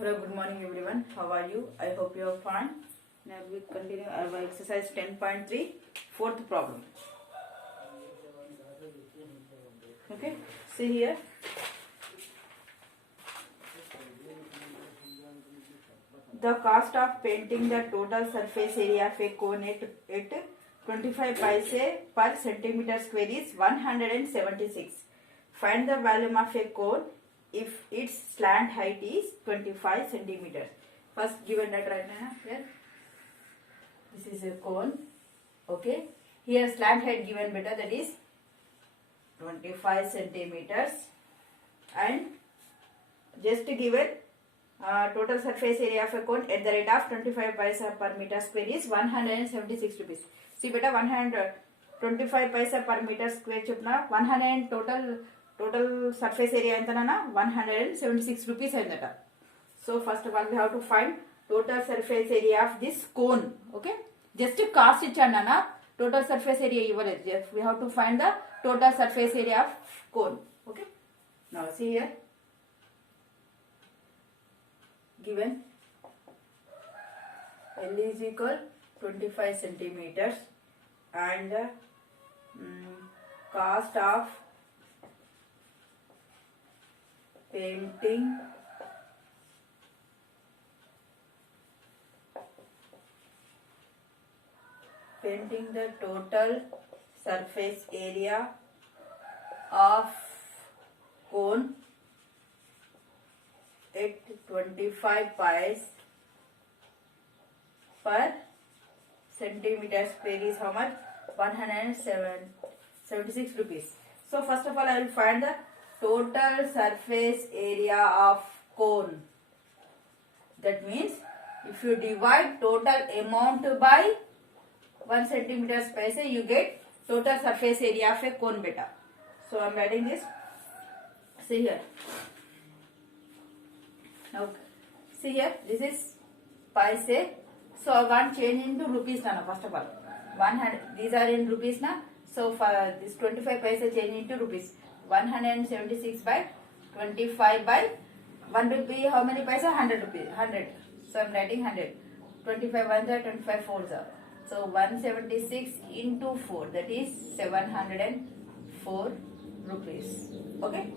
Hello, good morning everyone. How are you? I hope you are fine. Now we continue our exercise 10.3, fourth problem. Okay, see here. The cost of painting the total surface area of a cone at 25 paise per centimeter square is 176. Find the volume of a cone if its slant height is 25 centimeters. First given that right now here. This is a cone. Okay. Here slant height given better, that is 25 centimeters, and just given total surface area of a cone at the rate of 25 paisa per meter square is 176 rupees. See beta 125 paisa per meter square chupna 100 total surface area entana 176 rupees ayindata. So first of all we have to find total surface area of this cone. Okay, just cost ichana total surface area ivvaled. We have to find the total surface area of cone. Okay, now see here. Given L is equal 25 centimeters and cost of painting the total surface area of cone at 25 pies per centimeter square is how much? 176 rupees. So first of all I will find the total surface area of cone. That means if you divide total amount by 1 centimeter space, you get total surface area of a cone beta. So I am writing this. See here. Now see here, this is paise. So I want change into rupees now. First of all, 100. These are in rupees now. So for this 25 paise change into rupees. 176 by 25 by 1 rupee. How many paise? 100 rupees. 100. So I am writing 100. 25 ones are 25 fours are. So 176 into 4, that is 704 rupees. Okay,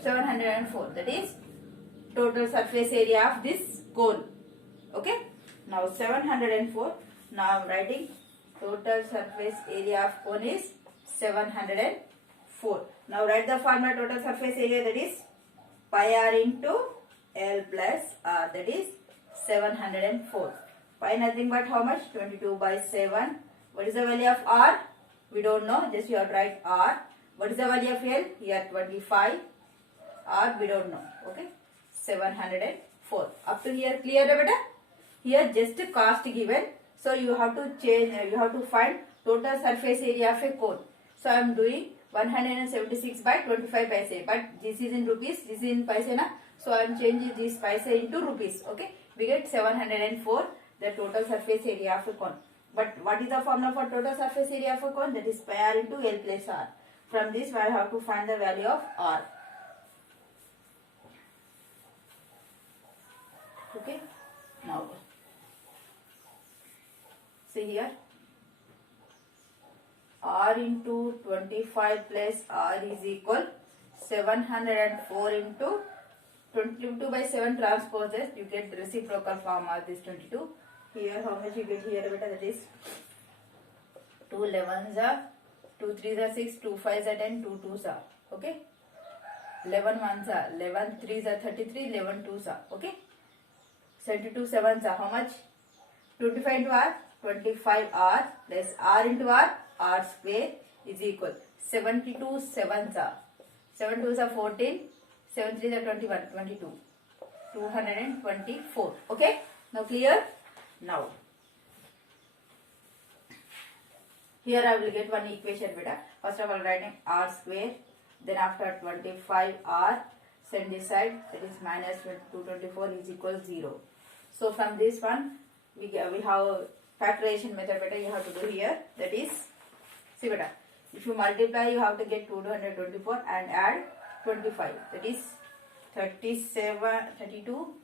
704. That is total surface area of this cone. Okay, now 704. Now I am writing total surface area of cone is 704. Now write the formula total surface area, that is pi r into L plus R, that is 704. Pi nothing but how much? 22 by 7. What is the value of R? We don't know. Just you have to write R. What is the value of L? Here 25. R we don't know. Okay. 704. Up to here clear beta? Here just cost given. So you have to change. You have to find total surface area of a cone. So I am doing 176 by 25 paise. But this is in rupees. This is in paise na. So I am changing this paise into rupees. Okay. We get 704. The total surface area of a cone. But what is the formula for total surface area of a cone? That is pi r into L plus R. From this I have to find the value of R. Okay. Now see here. R into 25 plus R is equal 704 into 22 by 7 transposes. You get reciprocal form of this 22. Here how much you get here beta? That is 2 11s are 2 3s are 6, 2 5s are 10, 2 2s are. Okay. 11 1s are 11 3s are 33, 11 2s are. Okay. 72 7s are how much? 25 into R, 25 R plus R into R square is equal 72 7s are 7 2s are 14, 7 3s are 21, 22, 224. Okay. Now clear? Now here I will get one equation beta. First of all writing R square, then after 25 R, send this side, that is minus 224 is equal 0. So from this one we have factorization method beta you have to do here. That is, see beta, if you multiply you have to get 224 and add 25, that is 32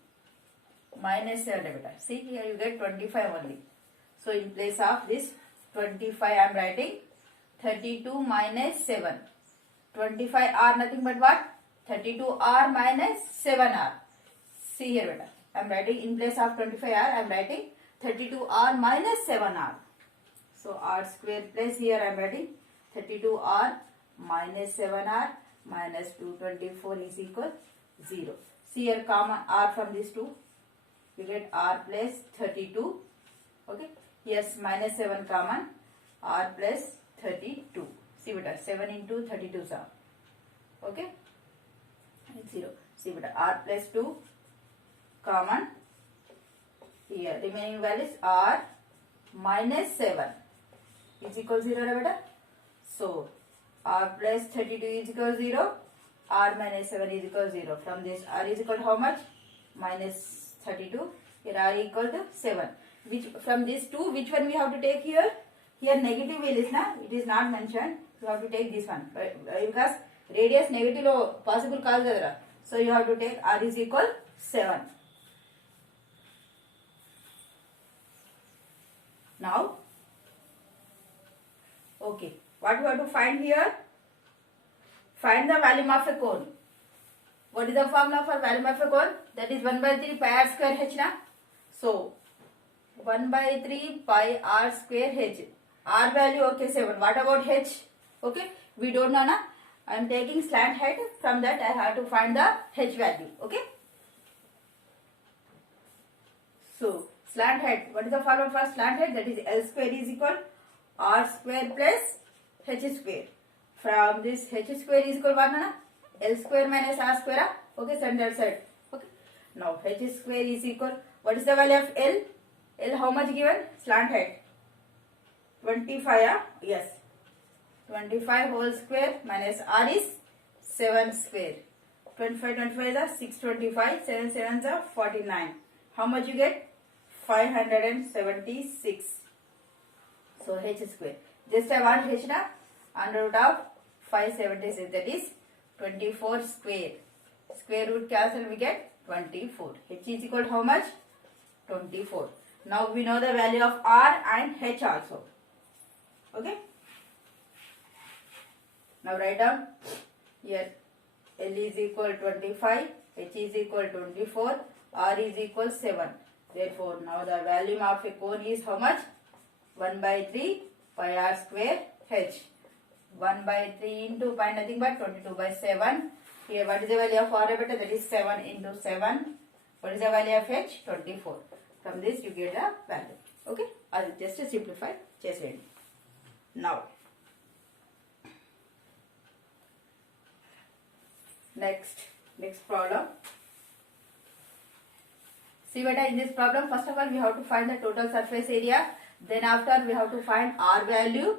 minus 7 beta. See here you get 25 only. So in place of this 25 I am writing 32 minus 7. 25 r nothing but what? 32 r minus 7 r. See here beta. I am writing in place of 25 r I am writing 32 r minus 7 r. So r square plus here I am writing 32 r minus 7 r minus 224 is equal 0. See here common r from these two. You get r plus 32. Okay. Yes, minus 7 common. R plus 32. See beta. 7 into 32 sum. Okay. 0. See beta. R plus 2 common. Here remaining values r minus 7 is equal 0 beta. So r plus 32 is equal to 0. R minus 7 is equal to 0. From this r is equal to how much? Minus 32. Here r equal to 7. Which from these two, which one we have to take here? Here negative will is na, it is not mentioned. You have to take this one because radius negative lo possible kaadu kadara. So you have to take r is equal 7. Now, okay, what you have to find here? Find the volume of a cone. What is the formula for volume of a cone? That is 1 by 3 pi r square h na. So 1 by 3 pi r square h. R value okay 7. What about h? Okay, we don't know na. I am taking slant height. From that I have to find the h value. Okay. So slant height. What is the formula for slant height? That is L square is equal r square plus h square. From this h square is equal what na? L square minus r square. Okay, center side. Okay. Now h square is equal. What is the value of L? L how much given? Slant height. 25. Yes. 25 whole square minus r is 7 square. 25 is a 625. 7 7s are 49. How much you get? 576. So h square. Just I want h na under root of 576. That is 24 square. Square root cancel we get 24. H is equal to how much? 24. Now we know the value of r and h also. Okay. Now write down here L is equal 25, h is equal 24, r is equal 7. Therefore now the volume of a cone is how much? 1 by 3 pi r square h. 1 by 3 into pi nothing but 22 by 7. Here what is the value of r beta? That is 7 into 7. What is the value of h? 24. From this you get the value. Okay. I'll just simplify. Just ready. Now. Next problem. See beta, in this problem first of all we have to find the total surface area. Then after we have to find r value.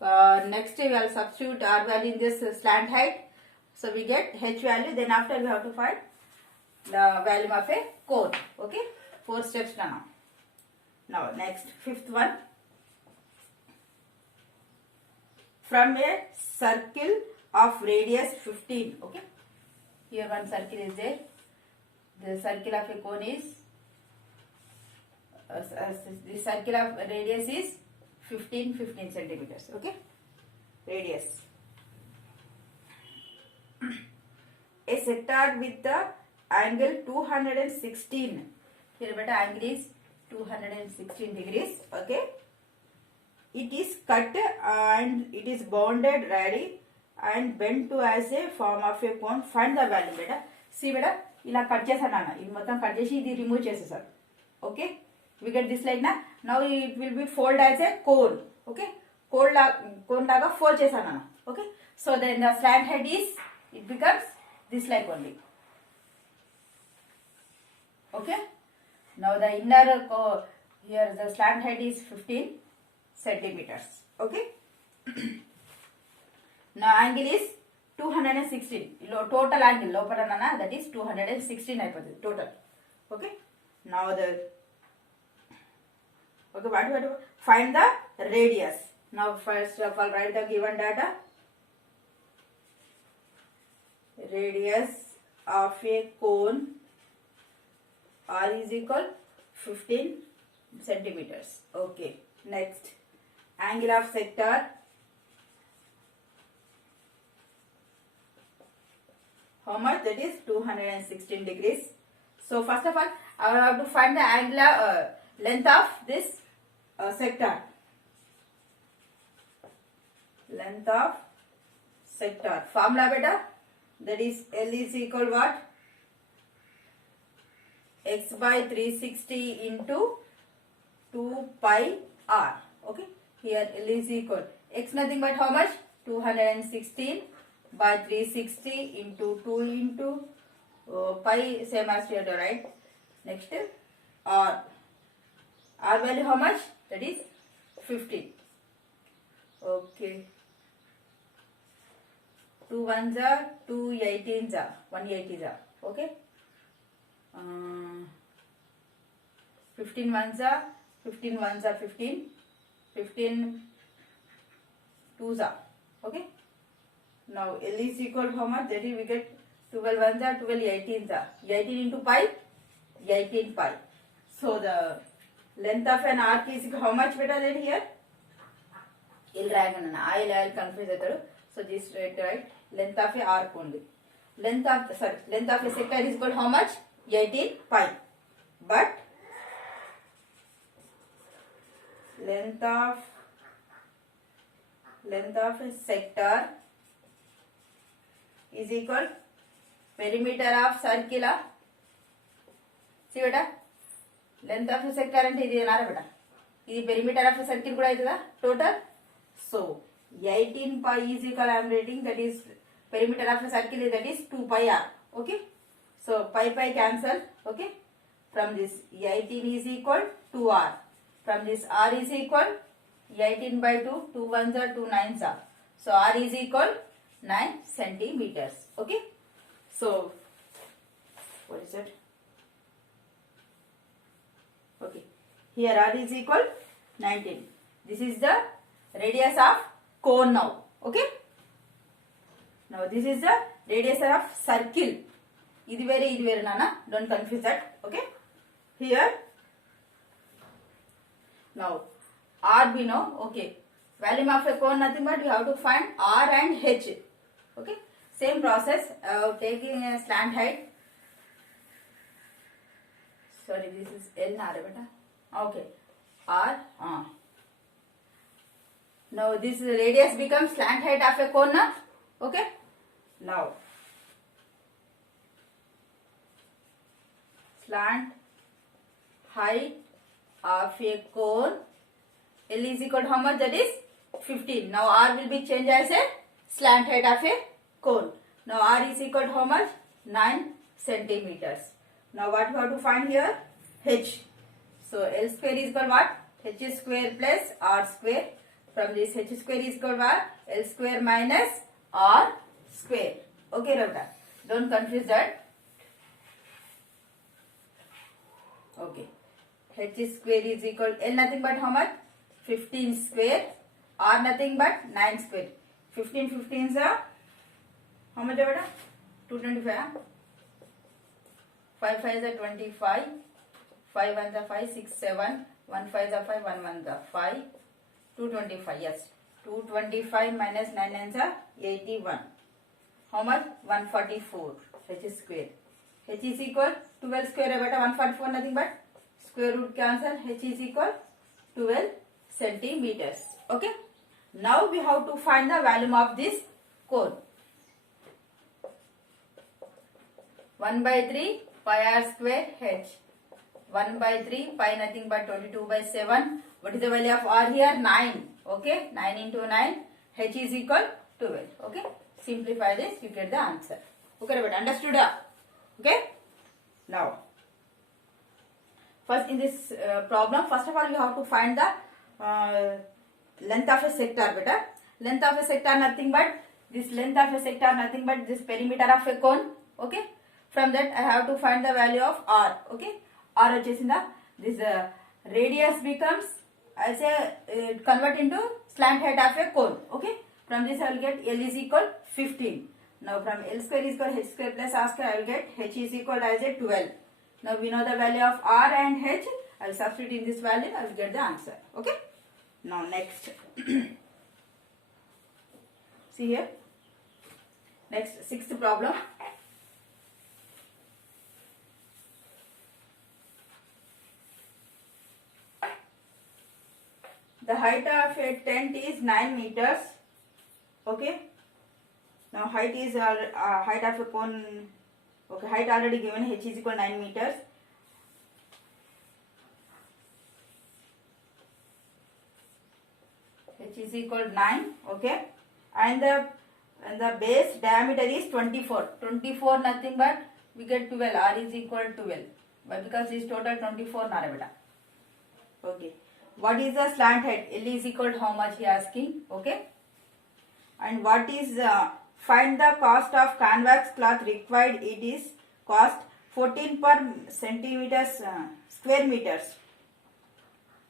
Next we will substitute r value in this slant height. So we get h value. Then after we have to find the value of a cone. Okay. 4 steps now. Now next, fifth one. From a circle of radius 15. Okay. Here one circle is there. The circle of a cone is the circle of radius is 15 centimeters. Okay. Radius. A sector with the angle 216. Here beta angle is 216 degrees. Okay. It is cut and it is bounded ready and bent to as a form of a cone. Find the value beta. See beta, ila cut chesana. Ini motham cut chesi idi remove chesesar. Okay. We get this like na. Now it will be fold as a cone. Okay. Cone laga fold chesana. Okay. So then the slant head is, it becomes this like only. Okay. Now the inner here the slant height is 15 centimeters. Okay. Now angle is 216. Total angle loparanana, that is 216 total. Okay. Now the what do you do? Find the radius. Now first of all write the given data. Radius of a cone R is equal 15 centimeters. Okay. Next, angle of sector. How much? That is 216 degrees. So first of all, I will have to find the angular length of this sector. Length of sector. Formula beta. That is L is equal what? X by 360 into 2 pi r. Okay. Here L is equal. X nothing but how much? 216 by 360 into 2 into pi, same as here, right? Next r. R value how much? That is 50. Okay. 2 ones are 2 18s are 180s are. Okay. 15 ones are 15 ones are 15. 15 twos are. Okay. Now L is equal to how much? That is we get 12 ones are 12 18s are. 18 into pi 18 pi. So the length of an arc is how much better than here? I'll confuse it. So this right length of a arc only. Length of a sector is equal to how much? 18 pi. But length of a sector is equal perimeter of circle. See beta, length of a sector ante idi enara beta, idi perimeter of a circle kuda aitada total. So 18 pi is equal, I am writing, that is perimeter of a circle, that is 2 pi r. Okay. So pi cancel. Okay. From this 18 is equal to r. From this r is equal 18 by 2. 2 ones are 2 nines are. So r is equal 9 centimeters. Okay. So what is it? Okay. Here r is equal 19. This is the radius of cone now. Okay. Now this is the radius of circle. Idi vere nana. Don't confuse that. Okay. Here. Now r we know. Okay. Volume of a cone nothing but we have to find r and h. Okay. Same process. Taking a slant height. Sorry, this is L na beta. Okay. R. Now this radius becomes slant height of a cone. Na? Okay. Now slant height of a cone, L is equal to how much? That is 15. Now R will be changed as a slant height of a cone. Now R is equal to how much? 9 centimeters. Now what we have to find here? H. So L square is equal to what? H square plus R square. From this H square is equal to what? L square minus R square. Okay, Ravda. Don't confuse that. Okay. H square is equal to L nothing but how much? 15 square. R nothing but 9 square. 15 15s are how much? 225. 5 5s are 25. 5 1s are 5, 6, 7. 1 5s are 5, 1 1s are 5. 225, yes. 225 minus 9 9s are 81. How much? 144. H square. H is equal 12 square. 144 nothing but square root cancel. H is equal 12 centimeters. Okay. Now we have to find the volume of this cone. 1 by 3 pi r square h. 1 by 3 pi nothing but 22 by 7. What is the value of r here? 9. Okay. 9 into 9. H is equal 12. Okay. Simplify this, you get the answer. Okay, but understood? Okay. Now, first in this problem, first of all, you have to find the length of a sector. Beta. Length of a sector nothing but this length of a sector nothing but this perimeter of a cone. Okay. From that, I have to find the value of r. Okay. R vachesina. This radius becomes, I say, convert into slant height of a cone. Okay. From this I will get L is equal 15. Now from L square is equal H square plus R square I will get H is equal as a 12. Now we know the value of R and H. I will substitute in this value. I will get the answer. Okay. Now next. See here. Next, sixth problem. The height of a tent is 9 meters. Okay. Now height is height of a cone. Okay, height already given. H is equal 9 meters. H is equal 9. Okay, and the base diameter is 24. 24 nothing but we get 12. R is equal 12. Why? Because this total 24 nara beta. Okay. What is the slant height? L is equal to how much he asking? Okay. And what is find the cost of convex cloth required? It is cost 14 per centimeters square meters.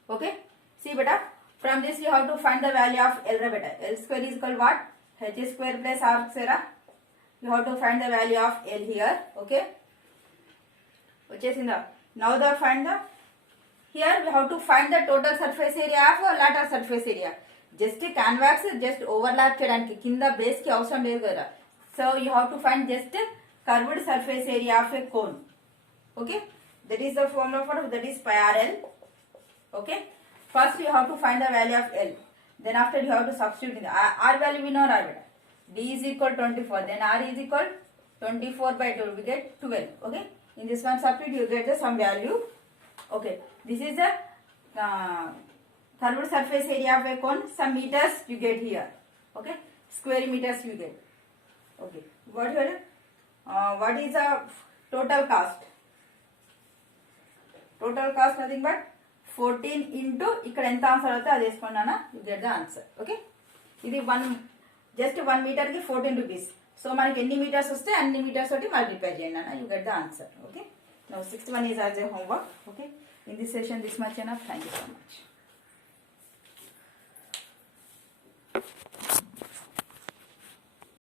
Okay. See beta. From this you have to find the value of L beta. L square is equal to what? H square plus R square. You have to find the value of L here. Okay. Which is in the now the find the here we have to find the total surface area of lateral surface area. Just canvas just overlap cheyadaniki kinda base ki avasaram ledhu kada. So you have to find just curved surface area of a cone. Okay, that is the formula for that is pi RL. Okay, first you have to find the value of L. Then after you have to substitute in the R value we know R beta. D is equal 24. Then R is equal 24 by 12. We get 12. Okay, in this one substitute you get the some value. Okay, this is the curved surface area of a cone. Some meters you get here. Okay, square meters you get. Okay, what is the total cost? Total cost nothing but 14 into ikkada enta answer avutho adi eskunnana you get the answer. Okay, idi just 1 meter ki 14 rupees. So manaki enni meters vaste anni meters toti multiply cheyandi anna you get the answer. Okay, now sixth one is as a homework. Okay, in this session this much enough. Thank you so much.